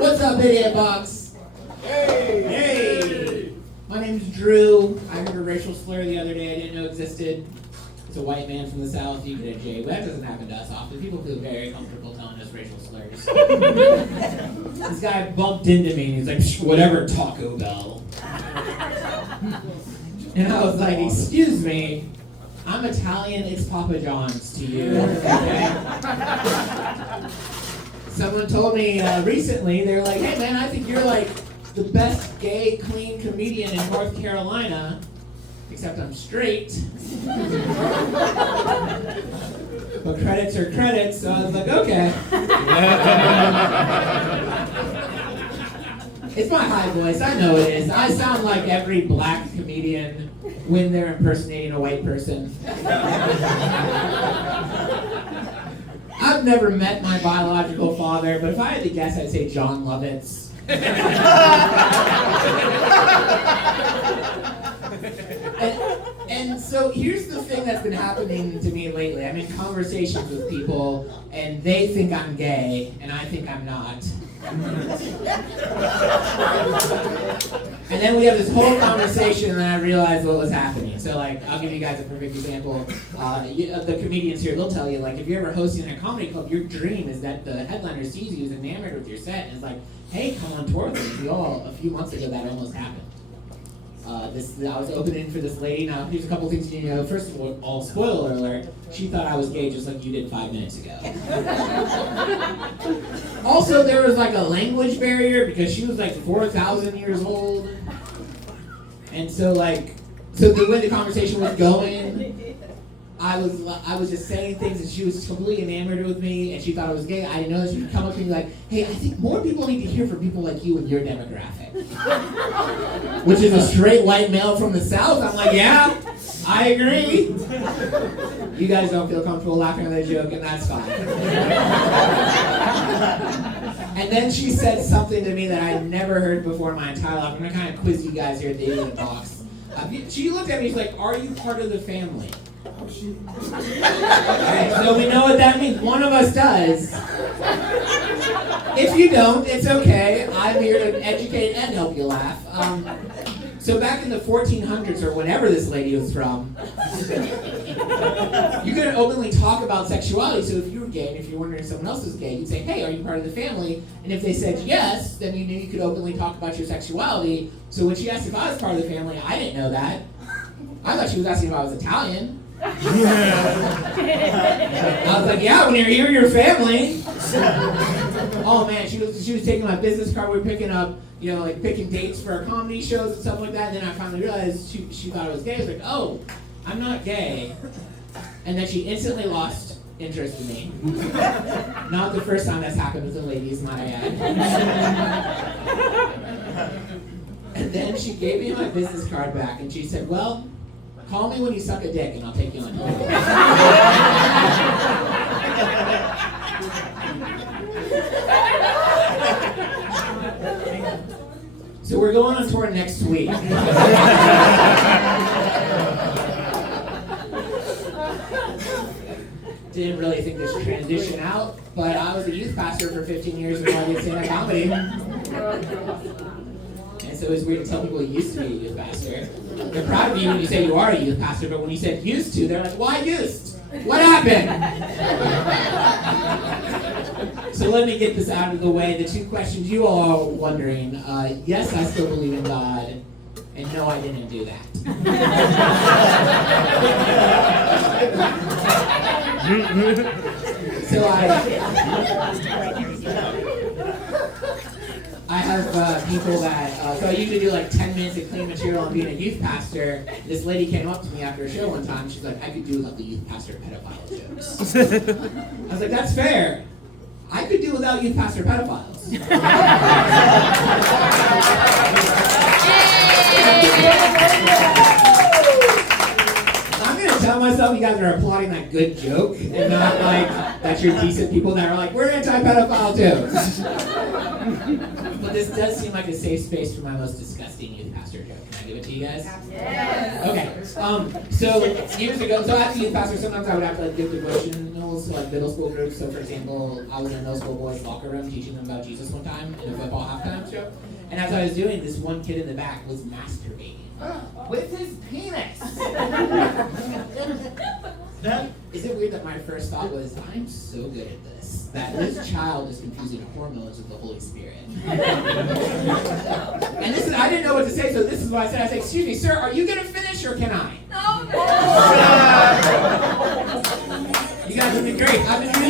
What's up, Idiot Box? Hey! Hey! My name's Drew. I heard a racial slur the other day I didn't know existed. It's a white man from the South. You get a J. But that doesn't happen to us often. People feel very comfortable telling us racial slurs. This guy bumped into me and he's like, whatever, Taco Bell. And I was like, excuse me, I'm Italian, it's Papa John's to you. Okay? Someone told me recently, they were like, hey man, I think you're like the best gay, clean comedian in North Carolina, except I'm straight. But credits are credits, so I was like, okay. It's my high voice, I know it is. I sound like every black comedian when they're impersonating a white person. I've never met my biological father, but if I had to guess, I'd say John Lovitz. And so here's the thing that's been happening to me lately. I'm in conversations with people, and they think I'm gay, and I think I'm not. And then we have this whole conversation, and then I realize what was happening. So, like, I'll give you guys a perfect example. The comedians here, they'll tell you, like, if you're ever hosting a comedy club, your dream is that the headliner sees you, is enamored with your set, and is like, hey, come on tour with me. A few months ago, that almost happened. I was opening for this lady. Now, here's a couple things you need to know. First of all, spoiler alert, she thought I was gay just like you did 5 minutes ago. Also, there was like a language barrier because she was like 4,000 years old. And so the way the conversation was going, I was just saying things and she was completely enamored with me and she thought I was gay. I didn't know that. She would come up to me like, hey, I think more people need to hear from people like you in your demographic. Which is a straight white male from the South. I'm like, yeah, I agree. You guys don't feel comfortable laughing at that joke and that's fine. And then she said something to me that I'd never heard before in my entire life. I'm going to kind of quiz you guys here at the Idiot Box. She looked at me, she's like, are you part of the family? Okay, so we know what that means. One of us does. If you don't, it's okay. I'm here to educate and help you laugh. So back in the 1400s, or whenever this lady was from, you couldn't openly talk about sexuality. So if you were gay, and if you're wondering if someone else is gay, you'd say, hey, are you part of the family? And if they said yes, then you knew you could openly talk about your sexuality. So when she asked if I was part of the family, I didn't know that. I thought she was asking if I was Italian. I was like, yeah, when you're here, you're family. Oh man, she was taking my business card. We were picking up, picking dates for our comedy shows and stuff like that. And then I finally realized she thought I was gay. I was like, oh, I'm not gay. And then she instantly lost interest in me. Not the first time that's happened with the ladies, might I add. And then she gave me my business card back and she said, well, call me when you suck a dick and I'll take you on tour. So we're going on tour next week. Didn't really think this would transition out, but I was a youth pastor for 15 years before I did stand-up comedy. And so it's weird to tell people you used to be a youth pastor. They're proud of you when you say you are a youth pastor, but when you said used to, they're like, why used? What happened? So let me get this out of the way. The two questions you all are wondering. Yes, I still believe in God. And no, I didn't do that. So I have people that, so I usually do like 10 minutes of clean material on being a youth pastor. This lady came up to me after a show one time. She's like, I could do without the youth pastor pedophile jokes. I was like, that's fair. I could do without youth pastor pedophiles. I'm going to tell myself you guys are applauding that good joke and not like that you're decent people that are like, we're anti-pedophile too. But this does seem like a safe space for my most disgusting youth pastor joke. Can I give it to you guys? Yes. Okay. So years ago, so as a youth pastor, sometimes I would have to like give devotionals to like middle school groups. So for example, I was in a middle school boys' locker room teaching them about Jesus one time in a football halftime show. And as I was doing this, one kid in the back was masturbating with his penis. Is it weird that my first thought was, I'm so good at this, that this child is confusing hormones with the Holy Spirit. And this is, I didn't know what to say, so this is what I said. I said, excuse me, sir, are you going to finish or can I? No. You guys have been great. I've been really